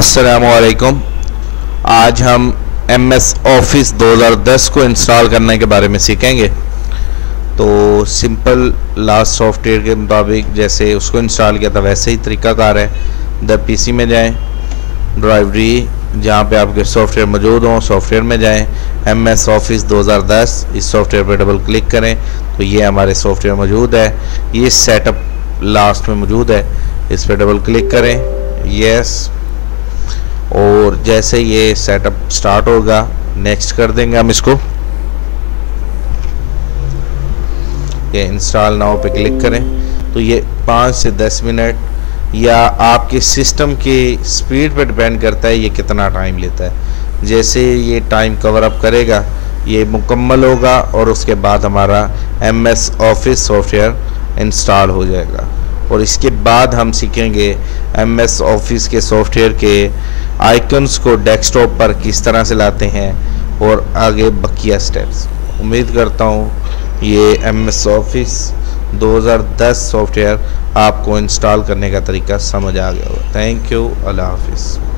अस्सलामुअलैकुम। आज हम MS ऑफिस 2010 को इंस्टॉल करने के बारे में सीखेंगे। तो सिंपल लास्ट सॉफ्टवेयर के मुताबिक जैसे उसको इंस्टॉल किया था वैसे ही तरीकाकार है। द PC में जाएं, ड्राइवरी जहाँ पे आपके सॉफ्टवेयर मौजूद हों सॉफ्टवेयर में जाएं, MS ऑफिस 2010 इस सॉफ्टवेयर पर डबल क्लिक करें तो ये हमारे सॉफ्टवेयर मौजूद है। ये सेटअप लास्ट में मौजूद है, इस पर डबल क्लिक करें, यस। और जैसे ये सेटअप स्टार्ट होगा नेक्स्ट कर देंगे हम इसको। ये इंस्टॉल नाउ पे क्लिक करें तो ये 5 से 10 मिनट या आपके सिस्टम की स्पीड पे डिपेंड करता है ये कितना टाइम लेता है। जैसे ये टाइम कवर अप करेगा ये मुकम्मल होगा और उसके बाद हमारा MS ऑफिस सॉफ्टवेयर इंस्टॉल हो जाएगा। और इसके बाद हम सीखेंगे MS ऑफिस के सॉफ्टवेयर के आइकन्स को डेस्कटॉप पर किस तरह से लाते हैं और आगे बकिया स्टेप्स। उम्मीद करता हूँ ये MS ऑफिस 2010 सॉफ्टवेयर आपको इंस्टॉल करने का तरीका समझ आ गया होगा। थैंक यू, अल्लाह हाफिज़।